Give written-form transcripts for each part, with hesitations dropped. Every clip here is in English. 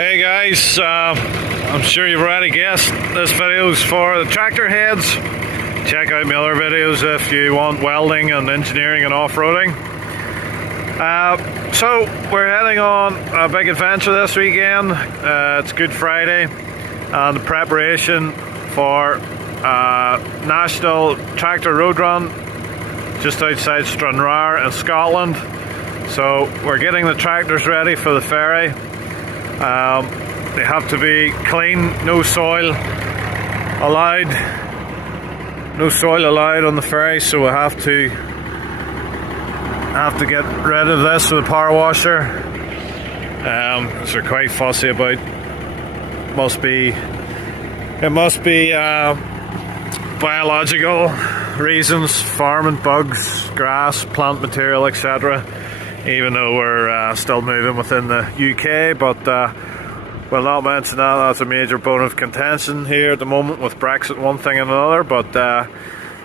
Hey guys, I'm sure you've already guessed this video's for the tractor heads. Check out my other videos if you want welding and engineering and off-roading. So we're heading on a big adventure this weekend. It's Good Friday and the preparation for national tractor road run just outside Stranraer in Scotland. So we're getting the tractors ready for the ferry. They have to be clean, no soil allowed. No soil allowed on the ferry, so we have to get rid of this with a power washer. So they're quite fussy about. It must be biological reasons, farming bugs, grass, plant material, etc. Even though we're still moving within the UK, but we'll not mention that. That's a major bone of contention here at the moment with Brexit, one thing and another. But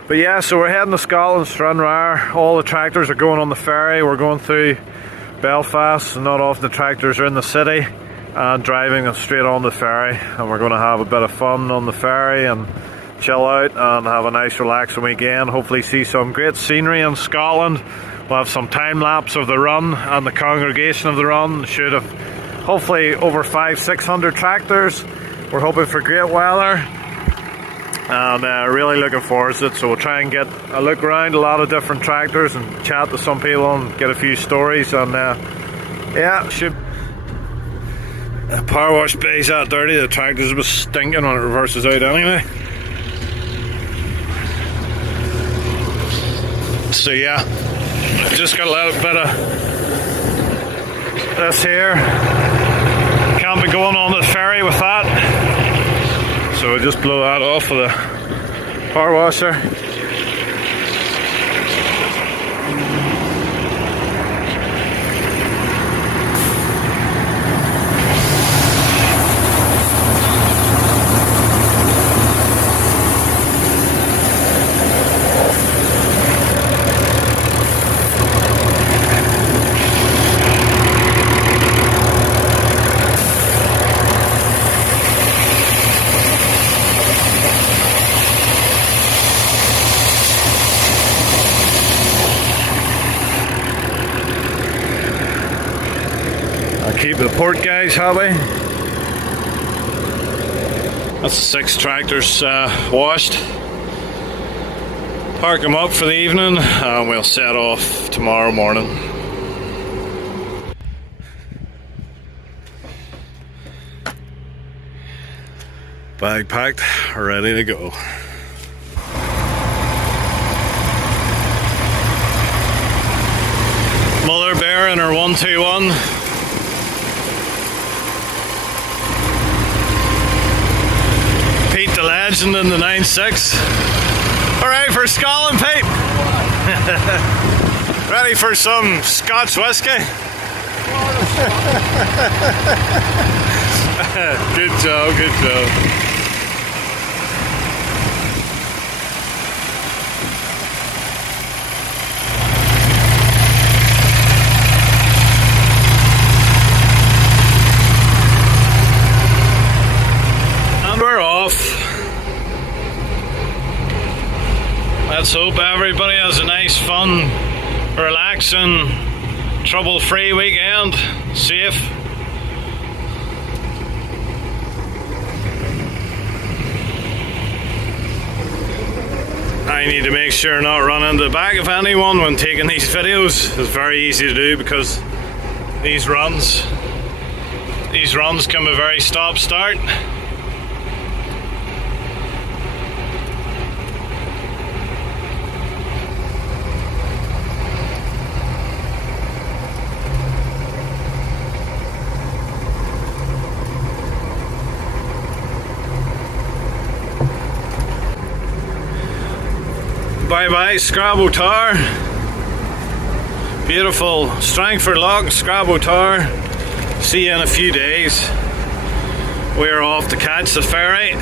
yeah, so we're heading to Scotland, Stranraer. All the tractors are going on the ferry. We're going through Belfast, and not often the tractors are in the city, and driving them straight on the ferry. And we're going to have a bit of fun on the ferry and chill out and have a nice relaxing weekend. Hopefully see some great scenery in Scotland. We'll have some time lapse of the run and the congregation of the run. Should have hopefully over 500-600 tractors. We're hoping for great weather and really looking forward to it. So we'll try and get a look around a lot of different tractors and chat to some people and get a few stories. And yeah, should. The power wash bay's that dirty. The tractors will be stinking when it reverses out anyway. So yeah, just got a little bit of this here. Can't be going on the ferry with that, so we'll just blow that off with a power washer. Keep the port guys happy. That's 6 tractors washed. Park them up for the evening and we'll set off tomorrow morning. Bag packed, ready to go. Mother Bear in her 121. The legend in the 9.6. Alright for Scotland, Pete. Ready for some Scotch whiskey? Good job, good job. And we're off. Let's hope everybody has a nice, fun, relaxing, trouble-free weekend. Safe. I need to make sure not run into the back of anyone when taking these videos. It's very easy to do because these runs can be very stop-start. Bye bye Scrabo Tower. Beautiful Strangford Lock, Scrabo Tower. See you in a few days. We're off to catch the ferry.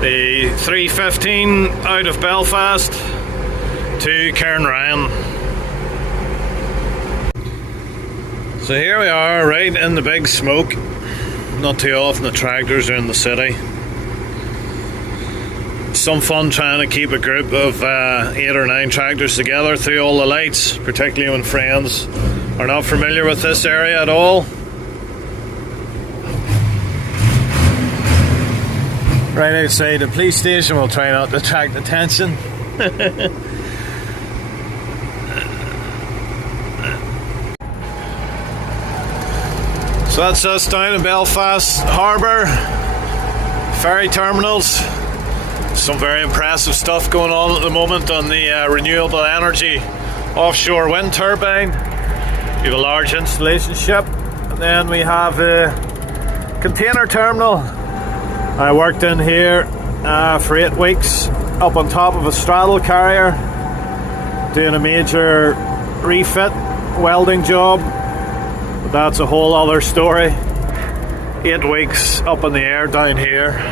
The 3:15 out of Belfast to Kirkholm. So here we are, right in the big smoke. Not too often the tractors are in the city. Some fun trying to keep a group of 8 or 9 tractors together through all the lights, particularly when friends are not familiar with this area at all. Right outside the police station, we'll try not to attract attention. So that's us down in Belfast Harbour, ferry terminals. Some very impressive stuff going on at the moment on the renewable energy offshore wind turbine. We have a large installation ship, and then we have a container terminal. I worked in here for 8 weeks up on top of a straddle carrier doing a major refit welding job, but that's a whole other story. 8 weeks up in the air down here.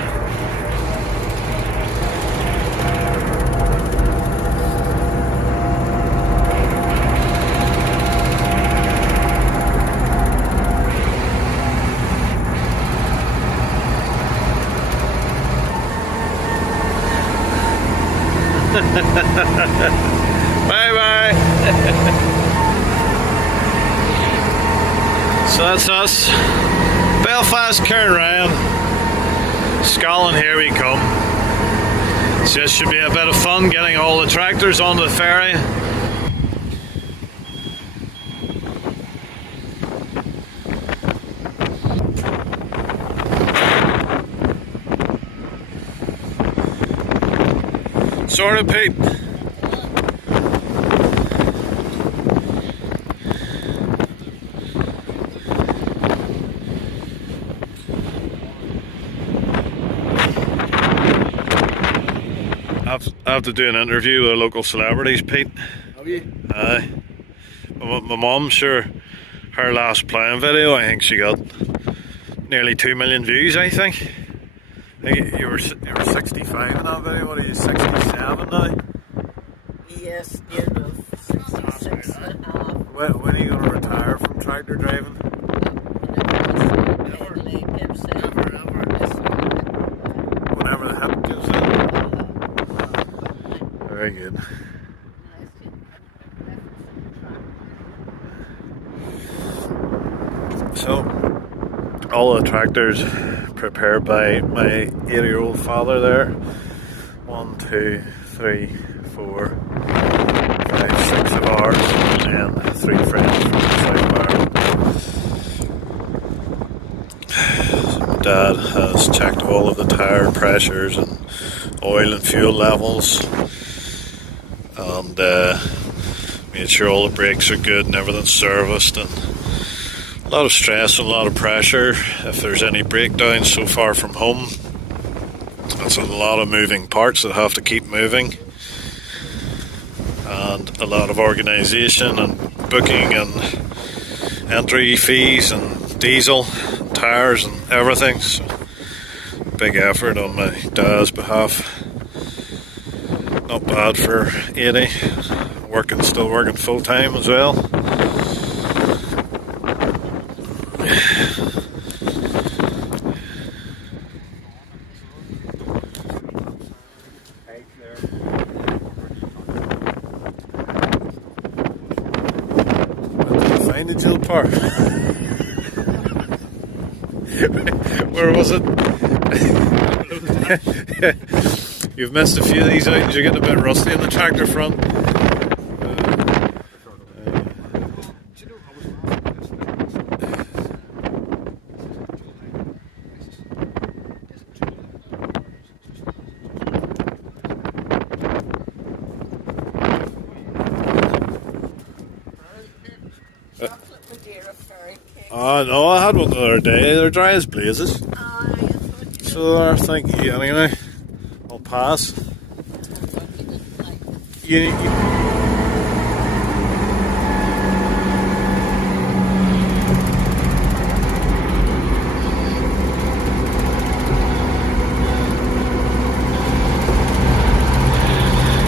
Bye bye. So that's us, Belfast, Kirkholm, Scotland. Here we come. So this should be a bit of fun getting all the tractors onto the ferry. Sort of, Pete. I have to do an interview with local celebrities, Pete. Have you? Aye. My mum, sure, her last playing video, I think she got nearly 2 million views, I think. You were 65 in that video. What are you, 67 now? Yes, near enough. 66 and a half. When are you going to retire from tractor driving? Whenever the hip gives in. Very good. So, all the tractors prepared by my 80-year-old father there. 1, 2, 3, 4, 5, 6 of ours, and 3 friends from the south of Ireland. My dad has checked all of the tyre pressures and oil and fuel levels, and made sure all the brakes are good and everything's serviced, and a lot of stress and a lot of pressure if there's any breakdowns so far from home. That's a lot of moving parts that have to keep moving, and a lot of organisation and booking and entry fees and diesel, and tyres and everything. So big effort on my dad's behalf. Not bad for 80, still working full time as well. Find the Jill Park. Where was it? You've missed a few of these out. You're getting a bit rusty in the tractor front. No, I had one the other day. They're dry as blazes. So thank you anyway. I'll pass.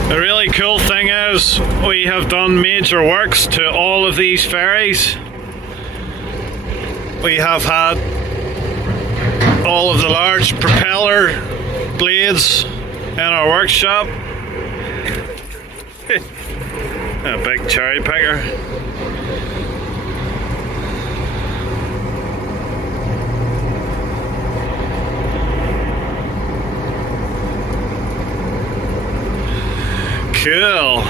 The really cool thing is we have done major works to all of these ferries. We have had all of the large propeller blades in our workshop. A big cherry picker. Cool.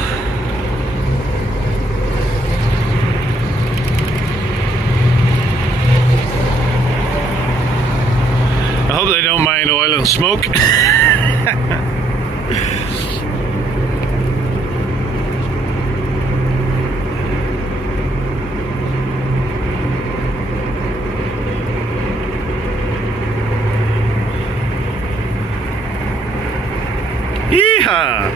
I hope they don't mind oil and smoke. Yeehaw!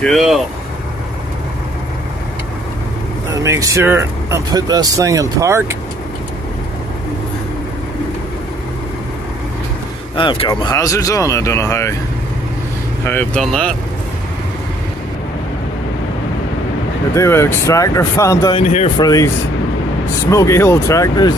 Cool. I'll make sure I put this thing in park. I've got my hazards on. I don't know how I've done that. I do an extractor fan down here for these smoky old tractors.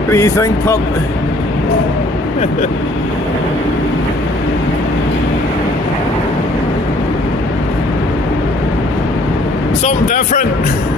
What do you think, pup? Something different.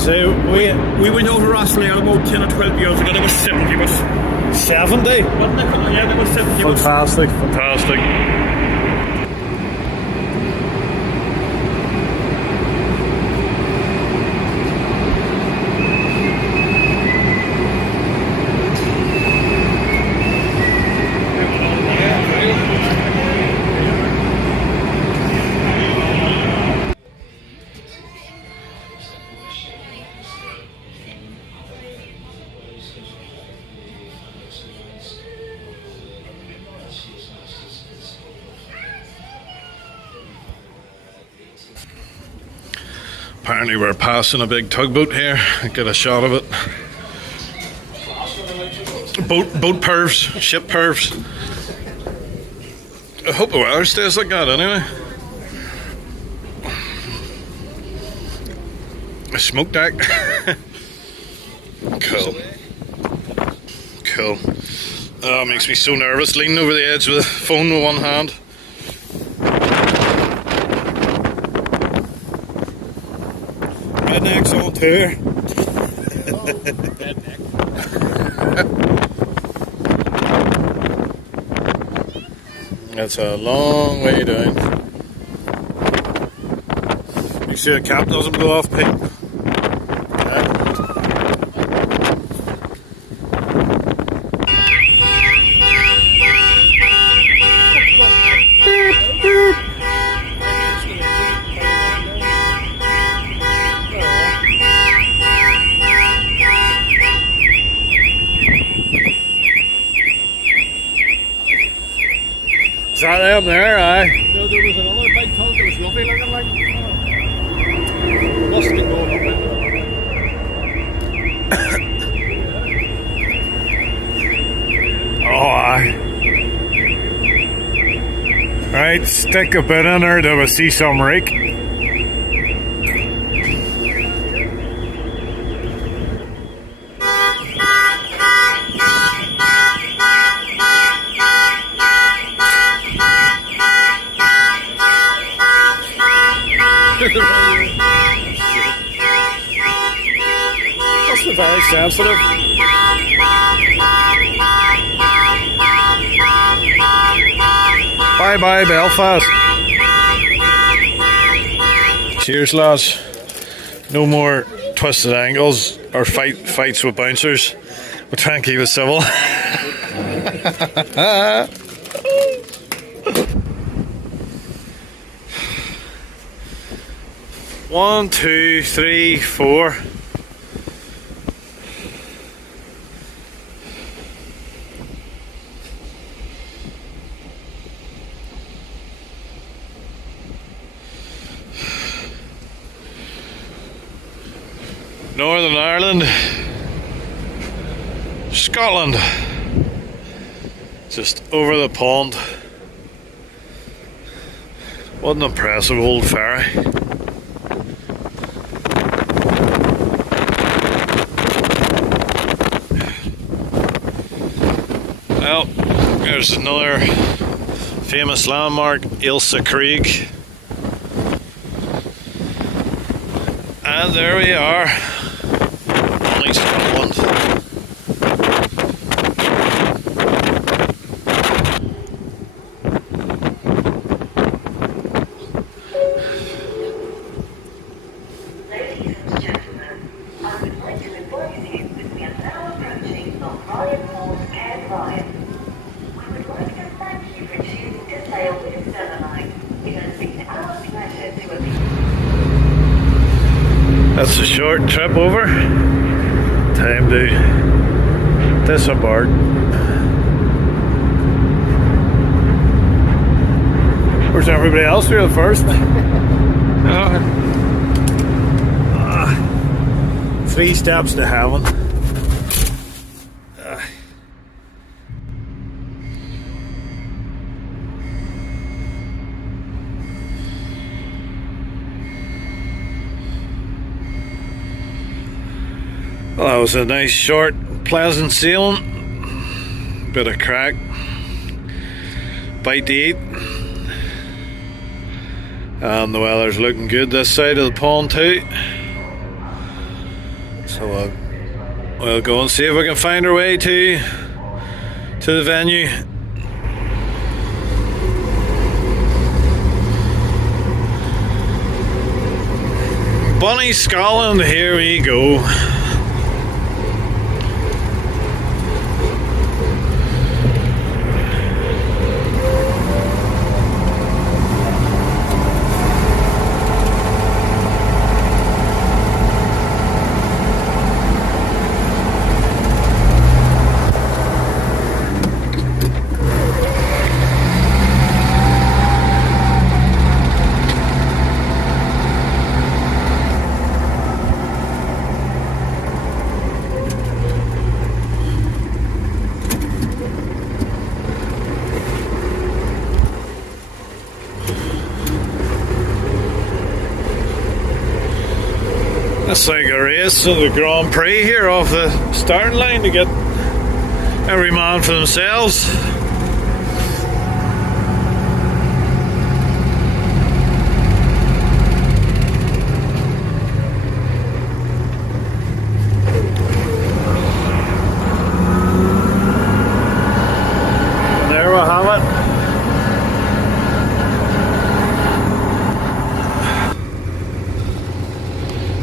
So we went over Australia about 10 or 12 years ago. There was 70 of us. 70? Yeah, there was 70 of us. Fantastic, fantastic. Apparently we're passing a big tugboat here. Get a shot of it. Boat pervs, ship pervs. I hope the weather stays like that anyway. A smoke deck. Cool. Cool. Oh, it makes me so nervous leaning over the edge with a phone with one hand. Redneck's on tour. That's a long way down. Make sure the cap doesn't blow off, Pete. Is that them there, aye? No, there was another big tug that was lovely looking like. Must have been going up. Oh, aye. Right, stick a bit in there till we see some rake. That's very sensitive. Bye bye, Belfast. Cheers, lads. No more twisted ankles or fights with bouncers. We'll try and keep it civil. 1, 2, 3, 4. Northern Ireland, Scotland, just over the pond. What an impressive old ferry. Well, there's another famous landmark, Ailsa Creek. And there we are. Only Scotland. Ladies and gentlemen, I would like to advise you that we are now approaching the Ryan Falls Cape Ryan. We would like to thank you for choosing to sail with Stena. It has been our pleasure to have. That's a short trip over. Time to disembark. Where's everybody else? You're the first. 3 steps to heaven. Well, that was a nice, short, pleasant sailing. Bit of crack. Bite to eat. And the weather's looking good this side of the pond too. So we'll go and see if we can find our way to the venue. Bonnie Scotland, here we go. It's like a race of the Grand Prix here off the starting line to get every man for themselves. And there we have it.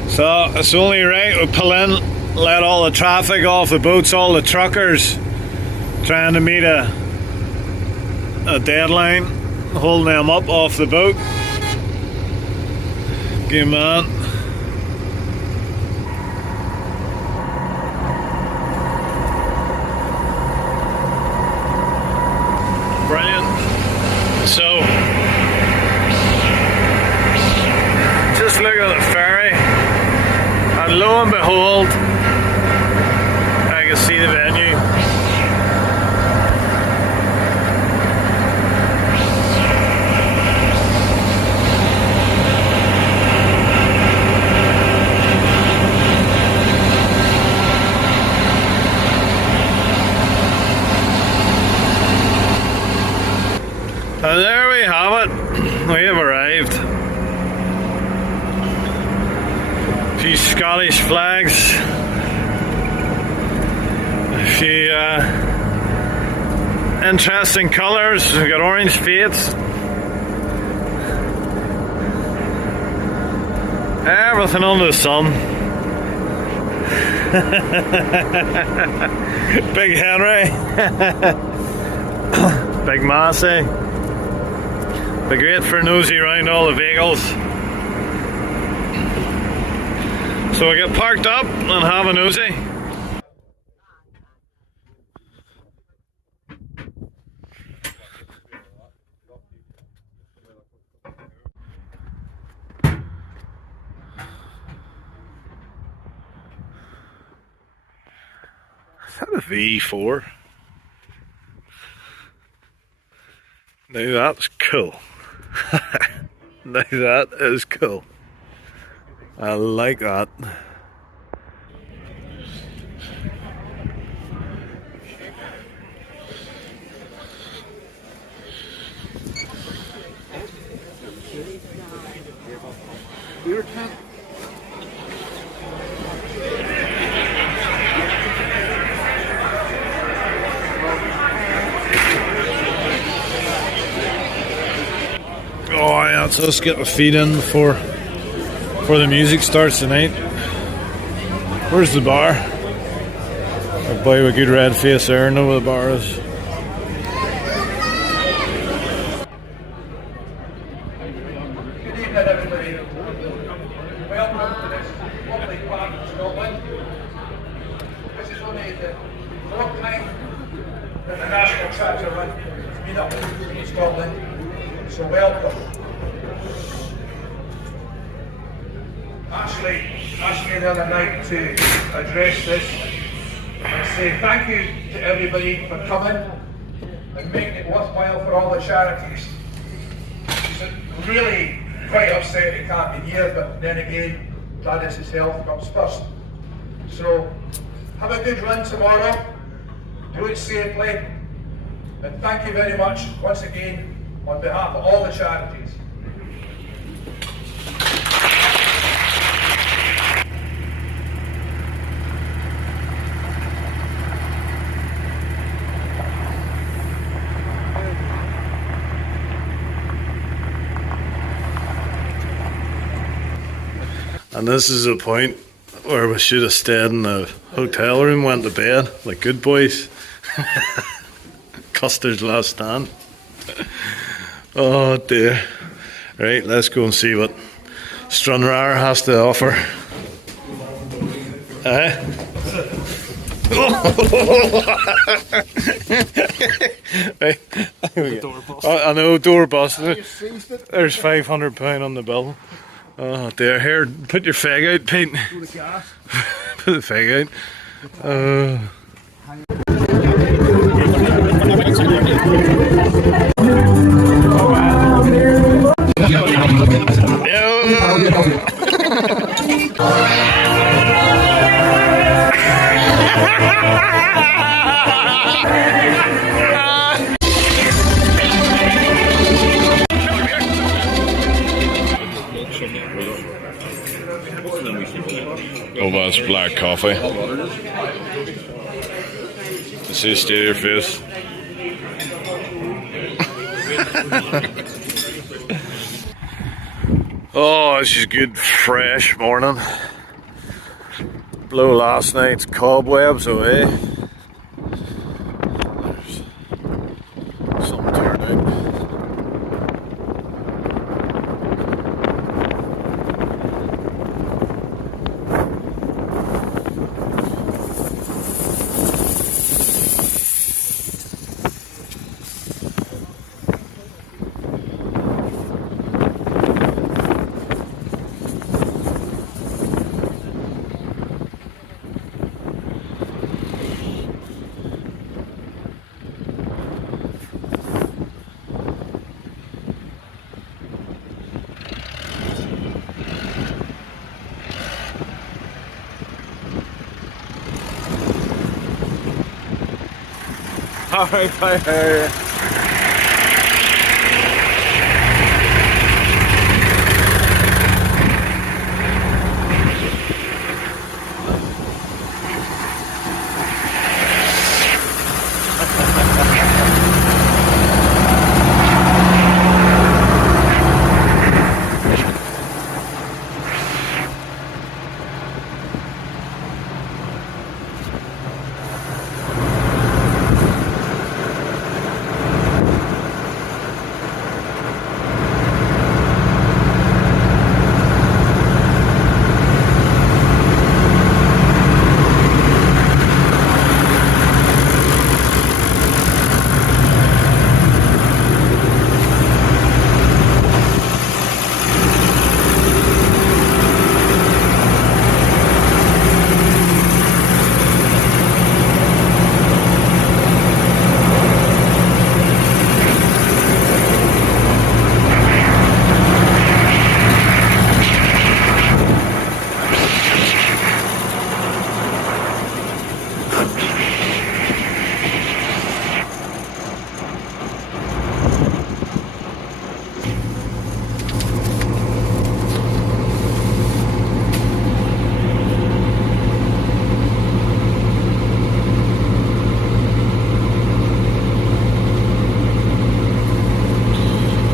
So it's only right we pull in, let all the traffic off the boats, all the truckers trying to meet a deadline, holding them up off the boat. Good man. Brilliant. So just look at the ferry. And lo and behold, I can see the venue. And there we have it. We have arrived. A few Scottish flags, a few interesting colours. We've got orange fates, Everything under the sun. Big Henry. Big Massey. Be great for nosy round all the vehicles. So we get parked up and have a nosy. Is that a V4? Now that's cool. Now that is cool. I like that. Oh yeah, so let's get my feet in before the music starts tonight. Where's the bar? I'll buy a good red face there, know where the bar is. Good evening, everybody. Welcome to this lovely park in Scotland. This is only the fourth time that the national trips are run to meet up in Scotland. So welcome. Ashley asked me the other night to address this and say thank you to everybody for coming and making it worthwhile for all the charities. She's really quite upset he can't be here, but then again, Gladys's health comes first. So have a good run tomorrow, do it safely, and thank you very much once again on behalf of all the charities. And this is a point where we should have stayed in the hotel room, went to bed like good boys. Custer's last stand. Oh dear. Right, let's go and see what Stranraer has to offer. Right. I know, door busted. There's £500 on the bill. Oh dear, here, put your fag out, Pete. Put the fag out. Oh, that's black coffee. See, steal your face. Oh, this is good, fresh morning. Blow last night's cobwebs away. There's some turnout. Alright, bye.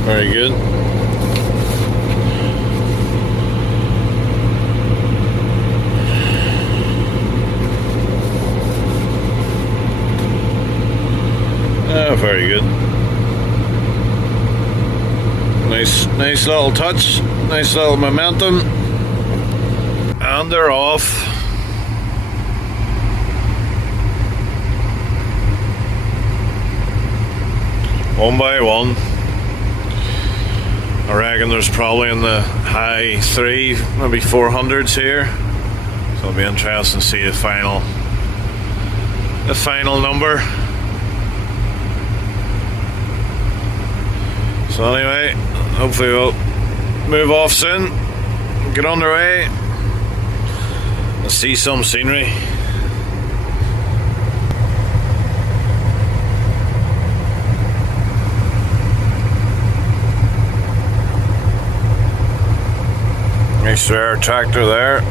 Very good. Very good. Nice little touch, nice little momentum, and they're off. One by one. I reckon there's probably in the high 3, maybe 400s here. So it'll be interesting to see the final number. So anyway, hopefully we'll move off soon, get underway, and see some scenery. Nice rare tractor there.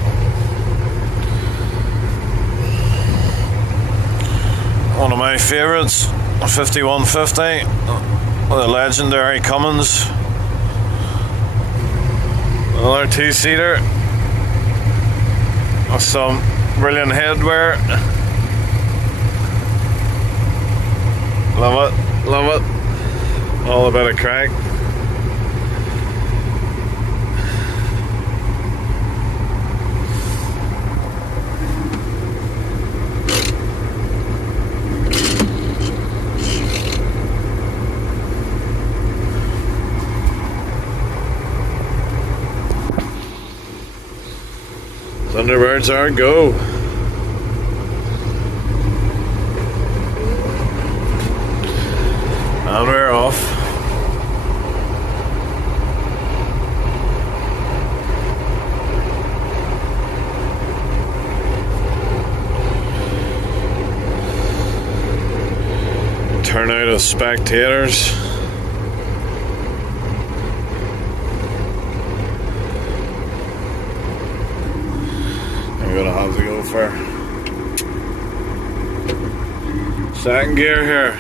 One of my favourites, a 5150. The legendary Cummins. Another 2-seater with some brilliant headwear. Love it, love it. All a bit of crack. Thunderbirds are go. And we're off. Turnout of spectators. I'm gonna have to go for second gear here.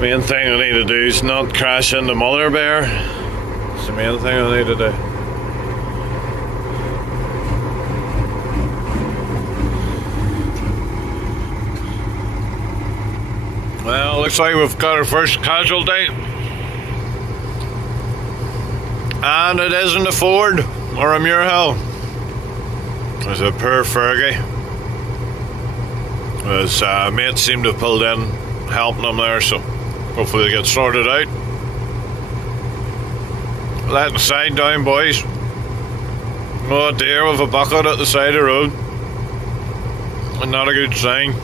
Main thing I need to do is not crash into Mother Bear. It's the main thing I need to do. Well, looks like we've got our first casualty. And it isn't a Ford or a muir-hill. It's a poor Fergie. His mates seem to have pulled in, helping him there, so hopefully they get sorted out. Let the side down, boys. Oh dear, with a bucket at the side of the road. And not a good sign.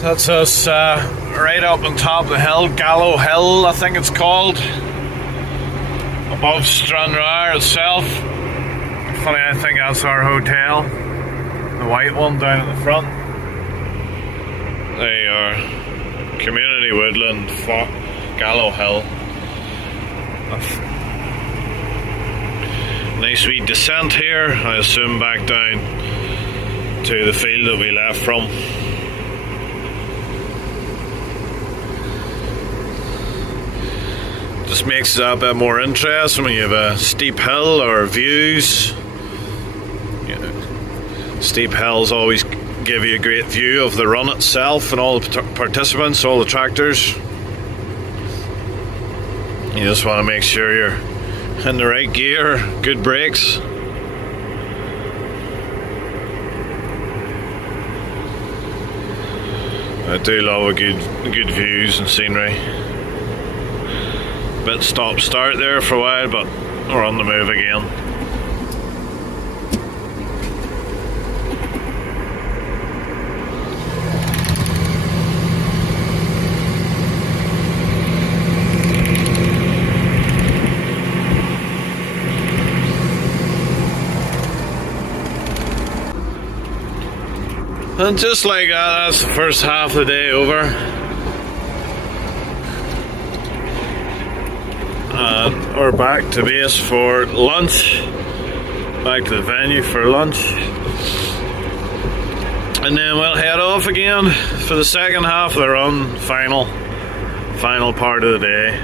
That's us right up on top of the hill, Gallow Hill I think it's called, above Stranraer itself. Funny, I think that's our hotel, the white one down at the front. They are community woodland, Gallow Hill. Nice wee descent here, I assume back down to the field that we left from. Just makes it a bit more interesting when you have a steep hill or views. Steep hills always give you a great view of the run itself and all the participants, all the tractors. You just want to make sure you're in the right gear, good brakes. I do love a good views and scenery. Bit stop start there for a while, but we're on the move again. And just like that, that's the first half of the day over. We're back to base for lunch. back to the venue for lunch. And then we'll head off again for the second half of the run, final part of the day.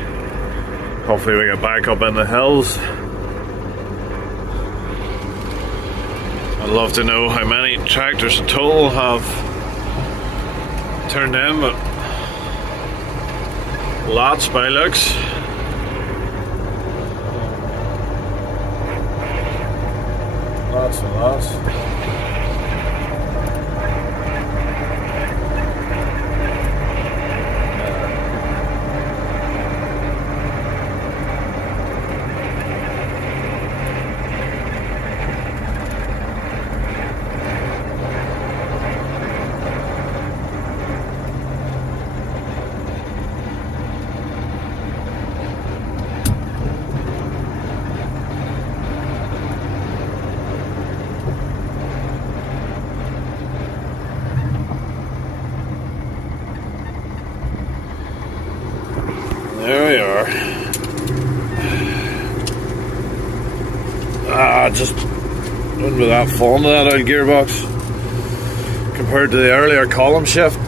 Hopefully we get back up in the hills. I'd love to know how many tractors in total have turned in, but lots by looks. Lots and lots. There we are. Just wouldn't be that fond of that old gearbox compared to the earlier column shift.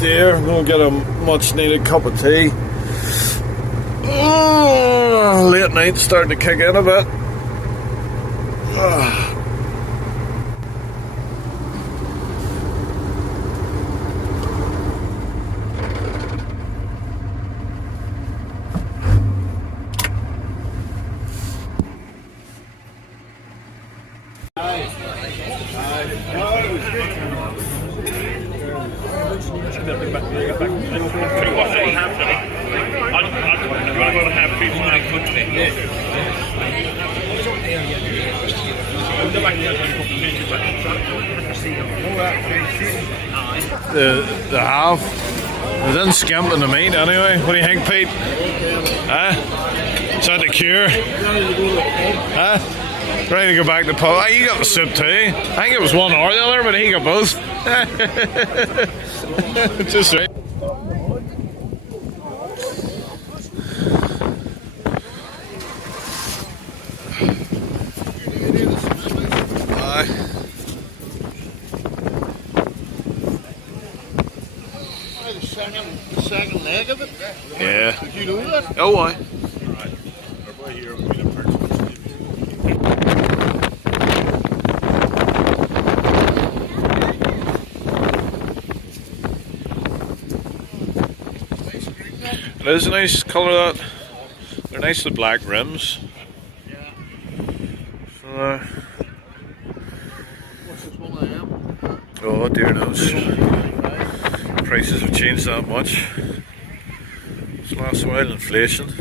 Dear, I'm gonna get a much needed cup of tea. Late night starting to kick in a bit. The half. They didn't skimp in the meat anyway. What do you think, Pete? Huh? Is that the cure? Huh? Ready to go back to the pub. You got the soup too. I think it was one or the other, but he got both. Just right. The second leg of it? Yeah. Did you know that? Oh, why? It is a nice colour, that. They're nice with black rims. So, What's this one I am? oh dear knows. Prices have changed that much. This last while, inflation.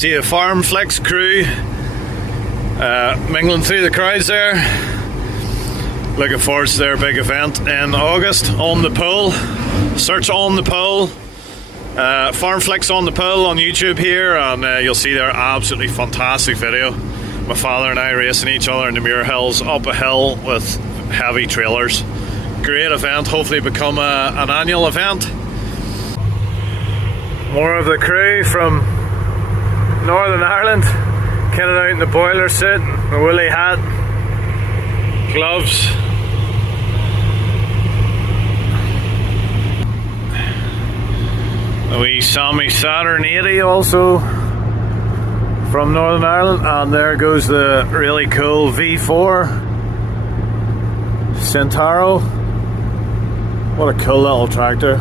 See the Farm Flex crew mingling through the crowds there. Looking forward to their big event in August on the Pull. Search On the Pull. Farm Flex On the Pull on YouTube here, and you'll see their absolutely fantastic video my father and I racing each other in the muir-hills up a hill with heavy trailers. Great event, hopefully become an annual event. More of the crew from Northern Ireland, kitted out in the boiler suit, a woolly hat, gloves. A wee Sammy Saturn 80 also from Northern Ireland, and there goes the really cool V4 Centauro. What a cool little tractor.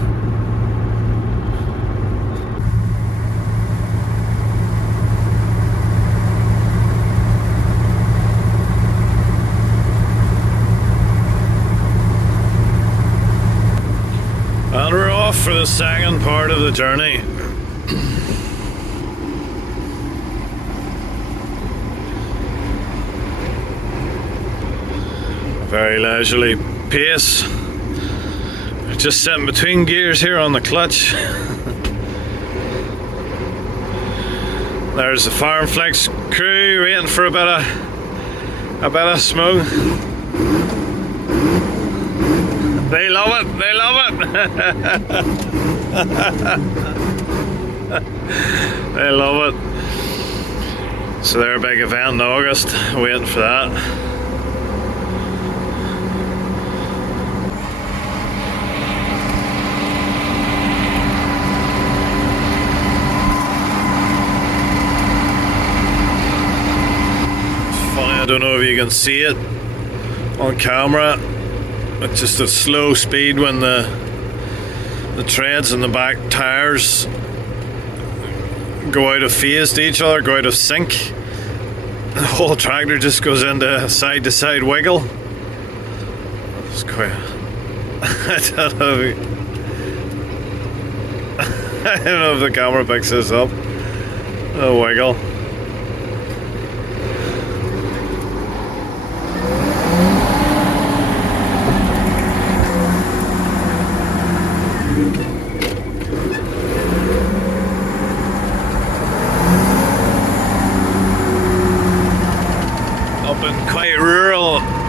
And we're off for the second part of the journey. Very leisurely pace. Just sitting between gears here on the clutch. There's the Farm Flex crew waiting for a bit of smoke. They love it, they love it. They love it. So they're a big event in August, waiting for that. It's funny, I don't know if you can see it on camera. It's just a slow speed when the treads and the back tires go out of phase to each other, go out of sync. The whole tractor just goes into side to side wiggle. It's quite. I don't know if the camera picks this up. A wiggle.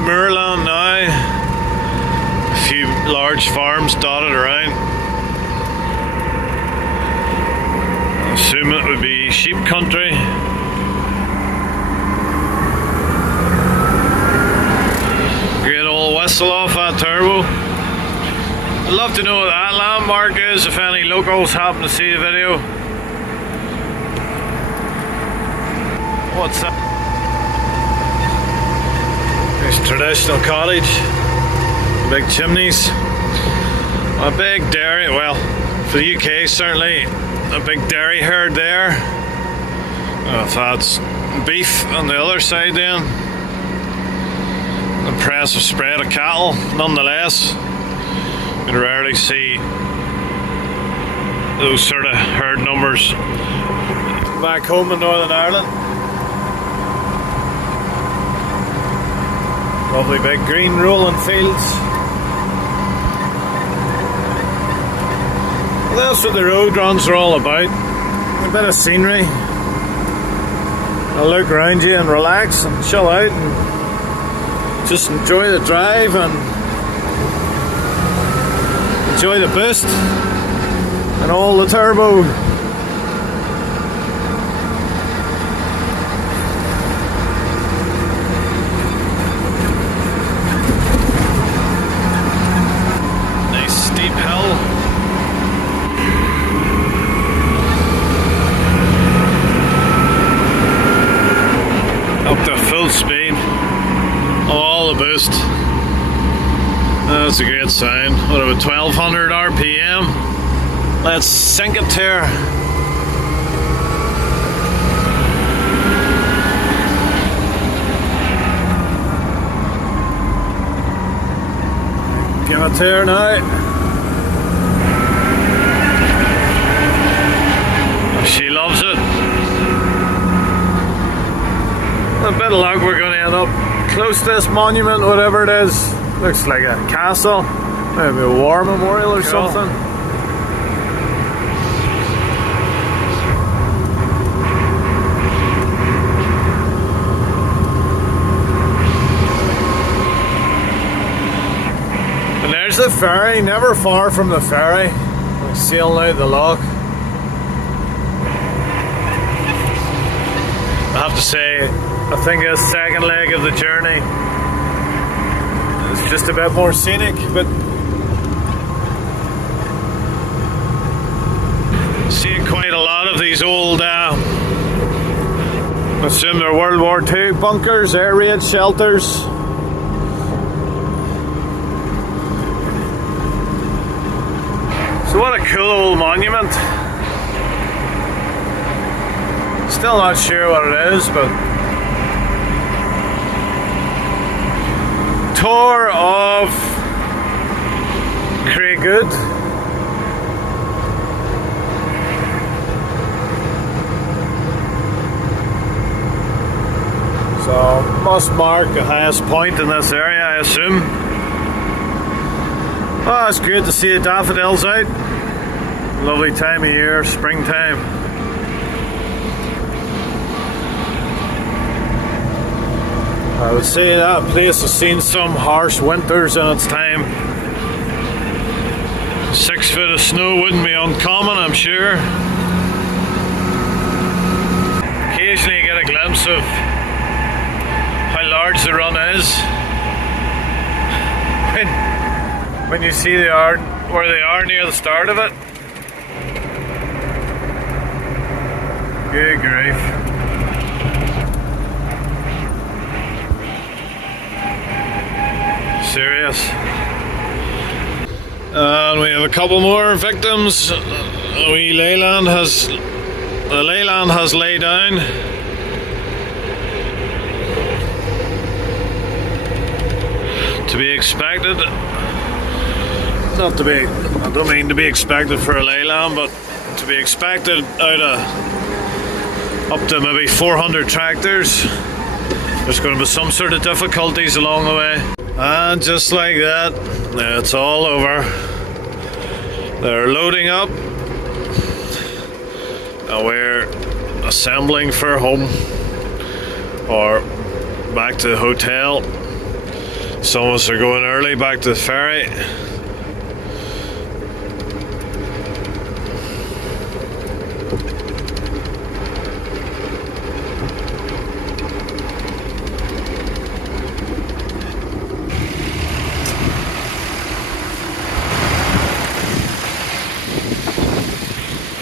Moorland now, a few large farms dotted around. I assume it would be sheep country. Great old whistle off that turbo. I'd love to know what that landmark is if any locals happen to see the video. What's that? Traditional cottage, big chimneys, a big dairy, well, for the UK certainly, a big dairy herd there. If that's beef on the other side then. Impressive spread of cattle, nonetheless. You rarely see those sort of herd numbers back home in Northern Ireland. Lovely big green rolling fields. Well, that's what the road runs are all about. A bit of scenery. A look around you and relax and chill out and just enjoy the drive and enjoy the boost and all the turbo. Speed, all the boost. That's a great sign. What about 1200 RPM? Let's sink it to her. Give it to her now. She loves it. A bit of luck, we're going to end up close to this monument, whatever it is. Looks like a castle, maybe a war memorial or something. the ferry, never far from the ferry. We're sailing out the loch. I have to say, I think this second leg of the journey is just a bit more scenic, but seeing quite a lot of these old, I assume they're World War II bunkers, air raid shelters. So what a cool old monument. Still not sure what it is, but tour of Good. So must mark the highest point in this area, I assume. Oh, it's great to see the daffodils out. Lovely time of year, springtime. I would say that place has seen some harsh winters in its time. 6 foot of snow wouldn't be uncommon, I'm sure. Occasionally you get a glimpse of how large the run is. When you see where they are near the start of it. Good grief. Serious. And we have a couple more victims. The leyland has laid down. To be expected. Not to be, I don't mean to be expected for a leyland, but to be expected out of up to maybe 400 tractors. There's going to be some sort of difficulties along the way. And just like that, it's all over. They're loading up and we're assembling for home or back to the hotel. Some of us are going early back to the ferry.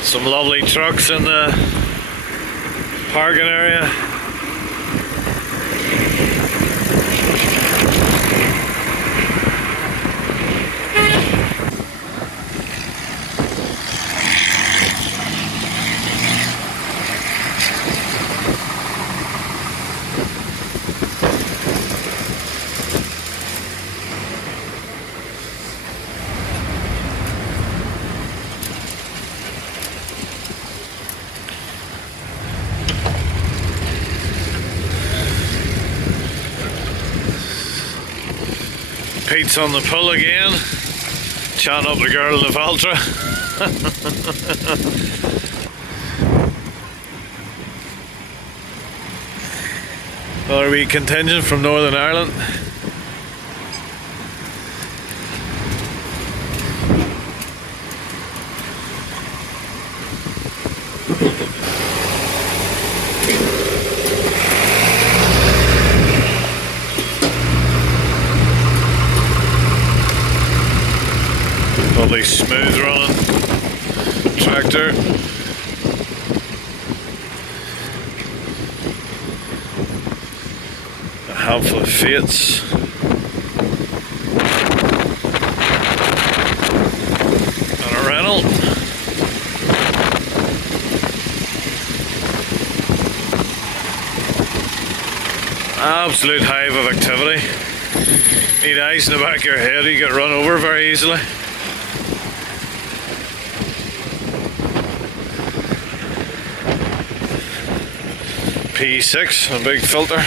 Some lovely trucks in the parking area. Pete's on the pull again, chatting up the girl in the Valtra. Another wee contingent from Northern Ireland. Lovely smooth running tractor. A handful of Fiats. And a rental. Absolute hive of activity. Need eyes in the back of your head, you get run over very easily. P6, a big filter.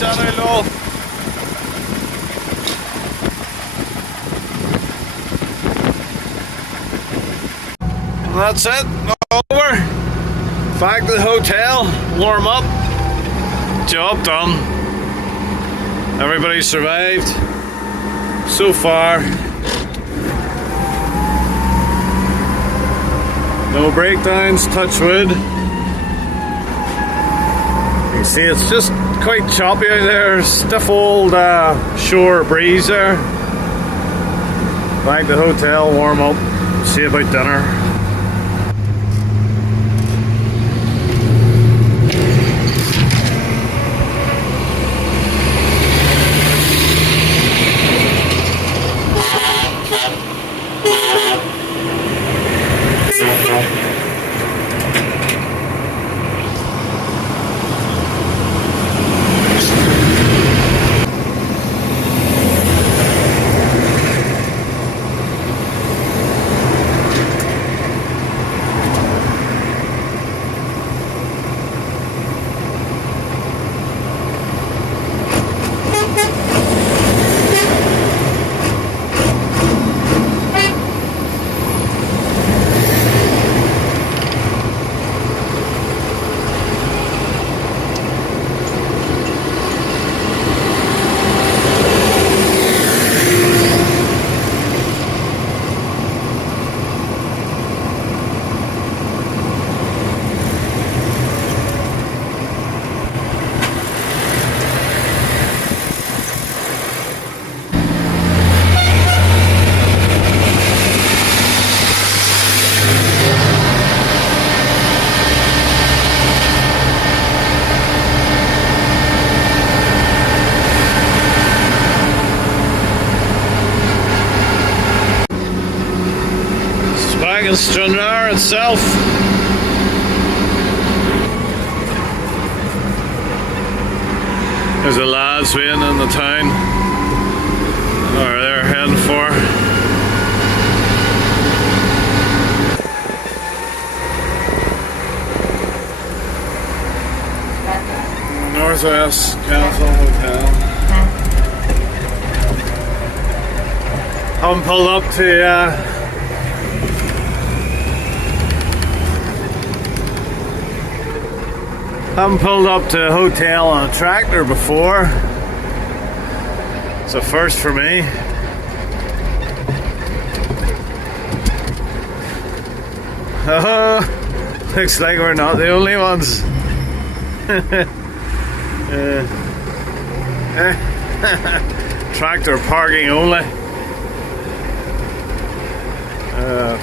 center low. And that's it, over. Back to the hotel, warm up. Job done. Everybody survived so far. No breakdowns, touch wood. You can see it's just quite choppy out there. Stiff old shore breeze there. Back to the hotel, warm up, see about dinner. Stranraer itself. There's the lads waiting in the town, or they're heading for. Northwest Castle Hotel. Haven't pulled up to haven't pulled up to a hotel on a tractor before. It's a first for me. Oh, looks like we're not the only ones. Tractor parking only.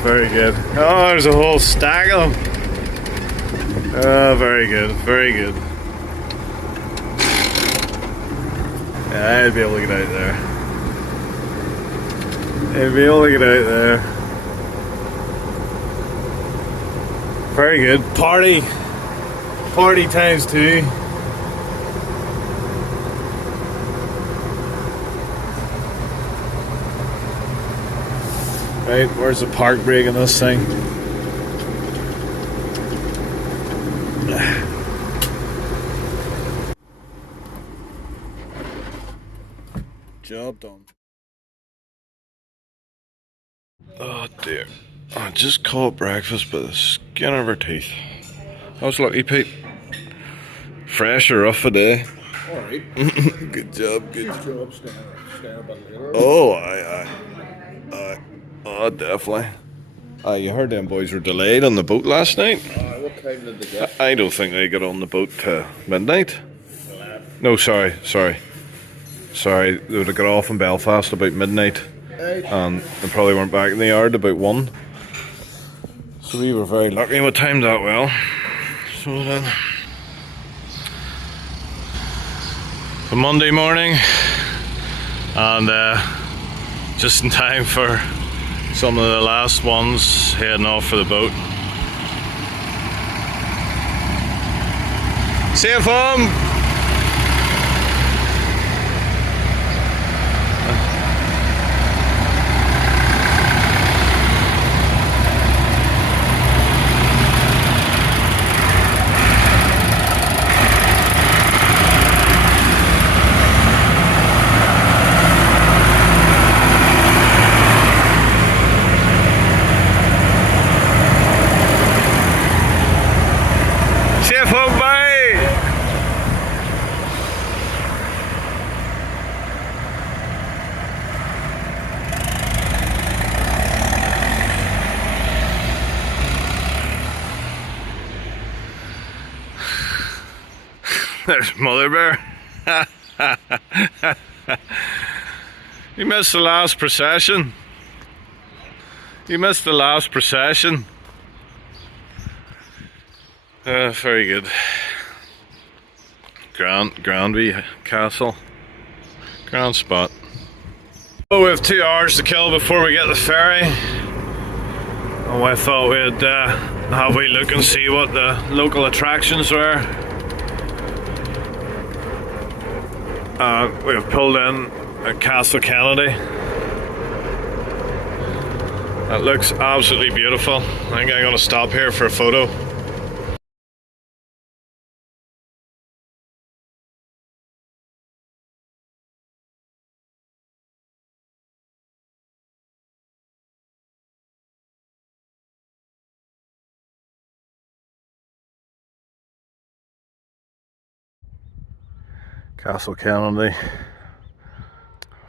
Very good. Oh, there's a whole stack of them. Oh, very good, very good. Yeah, I'd be able to get out there. I'd be able to get out there. Very good. Party times two. Right, where's the park brake in this thing? Job done. Oh dear. I just caught breakfast by the skin of her teeth. I was lucky, Pete. Fresh or rough a day. Alright. Good job, good Job, Stena. Oh, aye. Oh, definitely. You heard them boys were delayed on the boat last night. What time did they get? I don't think they got on the boat till midnight. No, sorry. They would have got off in Belfast about midnight, and they probably weren't back in the yard about 1. So we were very lucky. We timed that well. So then, a Monday morning, and just in time for some of the last ones heading off for the boat. Safe home. There's Mother Bear. You missed the last procession. You missed the last procession. Very good. Granby Castle. Grand spot. Oh, we have 2 hours to kill before we get the ferry. And I thought we'd have a wee look and see what the local attractions were. We have pulled in at Castle Kennedy. That looks absolutely beautiful. I think I'm going to stop here for a photo. Castle Kennedy.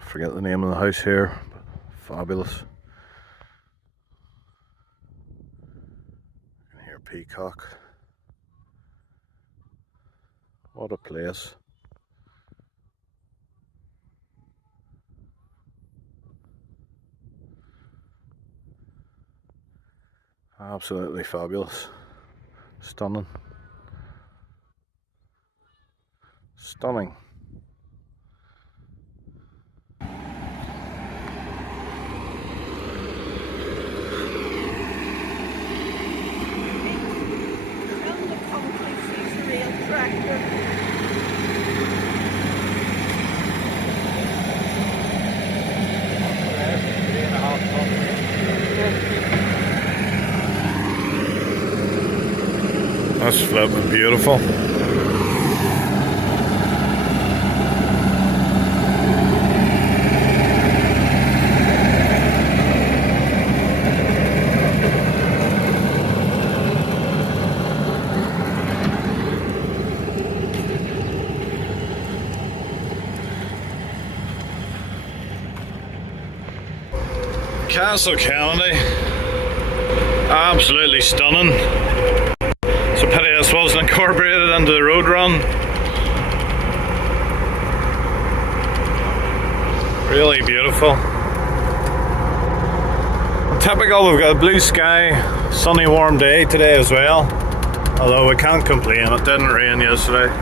Forget the name of the house here. Fabulous. You can hear peacock. What a place. Absolutely fabulous. Stunning. Stunning. That's flipping beautiful. Castle Kennedy, absolutely stunning. It's a pity this wasn't incorporated into the road run. Really beautiful. Typical, we've got a blue sky, sunny warm day today as well. Although we can't complain, it didn't rain yesterday.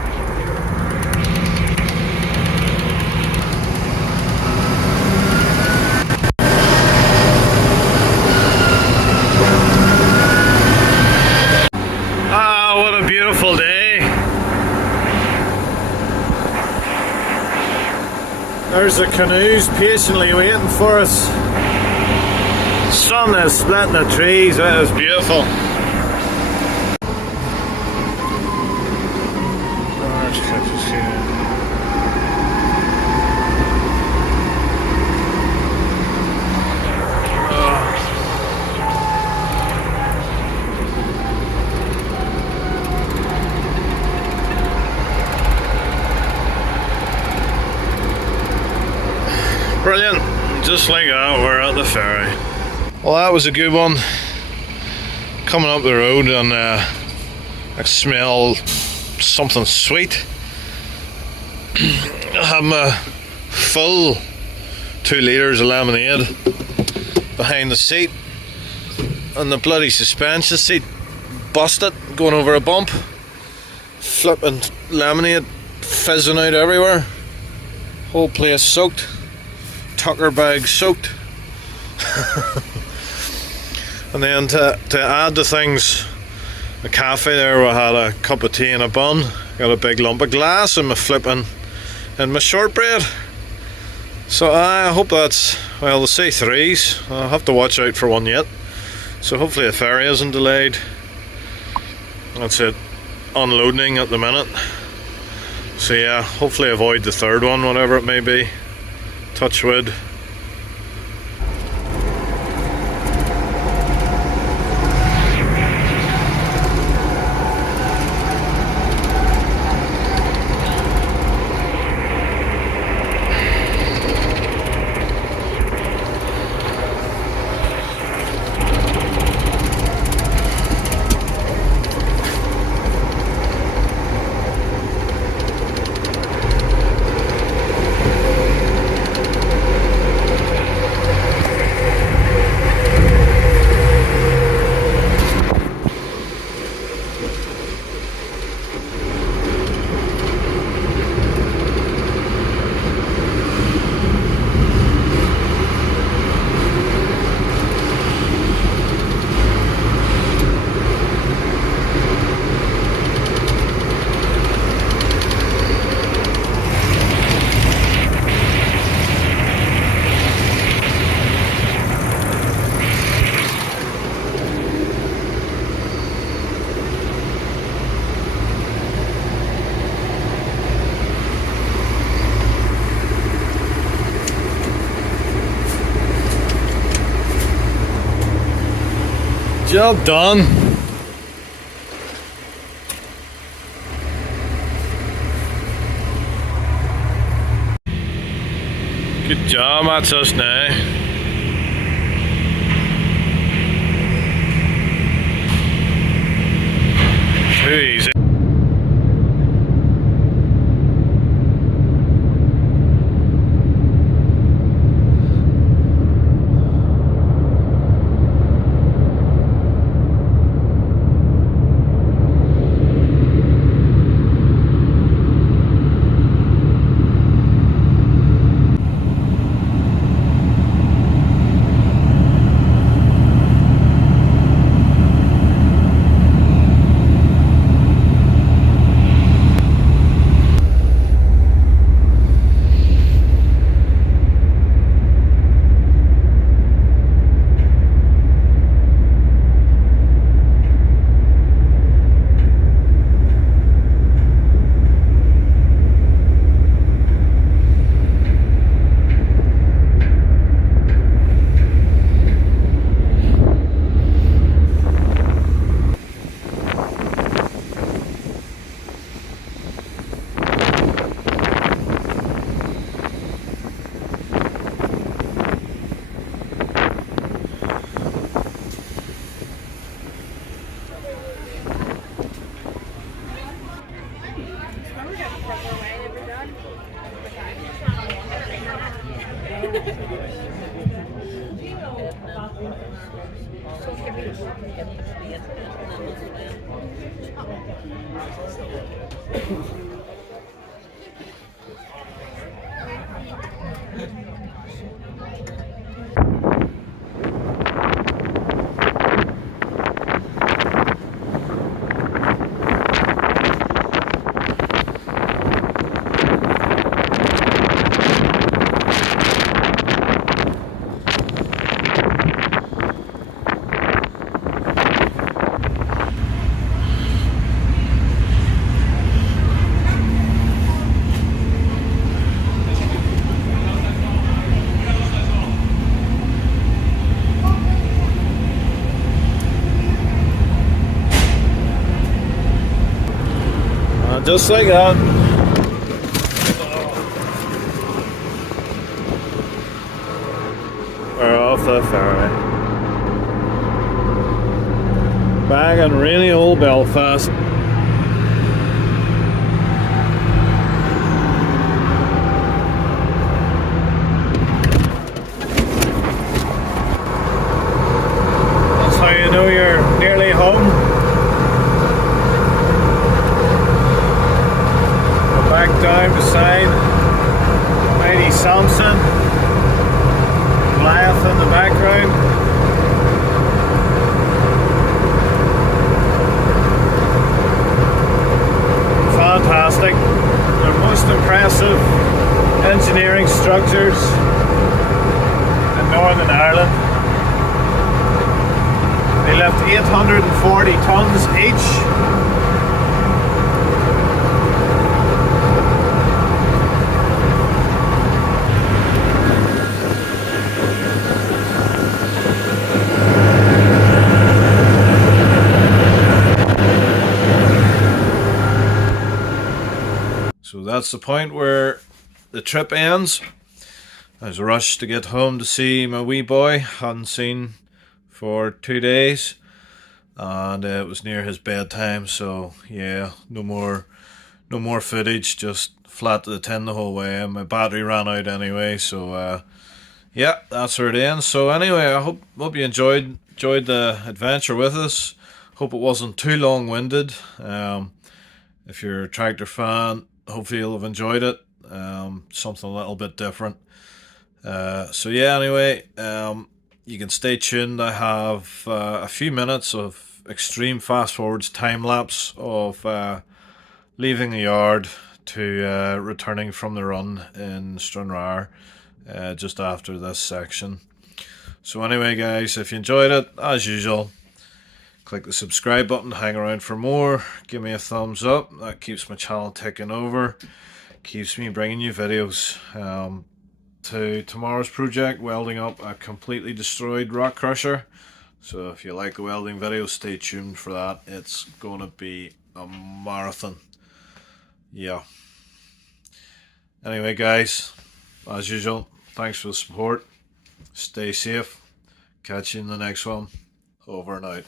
There's the canoes patiently waiting for us. Sun is splitting the trees, it is beautiful. Brilliant, just like that, we're at the ferry. Well, that was a good one. Coming up the road and I smell something sweet. I have my full 2 litres of lemonade behind the seat, and the bloody suspension seat busted going over a bump. Flipping lemonade fizzing out everywhere. Whole place soaked. Tucker bag soaked. And then to add to things, a cafe there, we had a cup of tea and a bun, got a big lump of glass and my shortbread. So I hope that's, well, they say 3s, I'll have to watch out for one yet. So hopefully the ferry isn't delayed. That's it, unloading at the minute. So yeah, hopefully avoid the 3rd one, whatever it may be. Touch wood. Job done. Good job, that's us now. Too easy. Just like that. We're off the ferry. Back in rainy old Belfast. That's how you know you're nearly home. Back down beside Mighty Samson, Goliath in the background. Fantastic. The most impressive engineering structures in Northern Ireland. They lift 840 tons each. So that's the point where the trip ends. I was rushed to get home to see my wee boy. Hadn't seen for 2 days, and it was near his bedtime. So yeah, no more footage. Just flat to the tin the whole way, and my battery ran out anyway. So yeah, that's where it ends. So anyway, I hope you enjoyed the adventure with us. Hope it wasn't too long-winded. If you're a tractor fan, hopefully you'll have enjoyed it. Something a little bit different. So yeah, anyway, you can stay tuned. I have a few minutes of extreme fast forwards time lapse of leaving the yard to returning from the run in Stranraer just after this section. So anyway guys, if you enjoyed it, as usual, click the subscribe button, hang around for more, give me a thumbs up. That keeps my channel ticking over, keeps me bringing you videos. To tomorrow's project, welding up a completely destroyed rock crusher. So if you like the welding video, stay tuned for that. It's going to be a marathon. Yeah. Anyway guys, as usual, thanks for the support. Stay safe. Catch you in the next one. Over and out.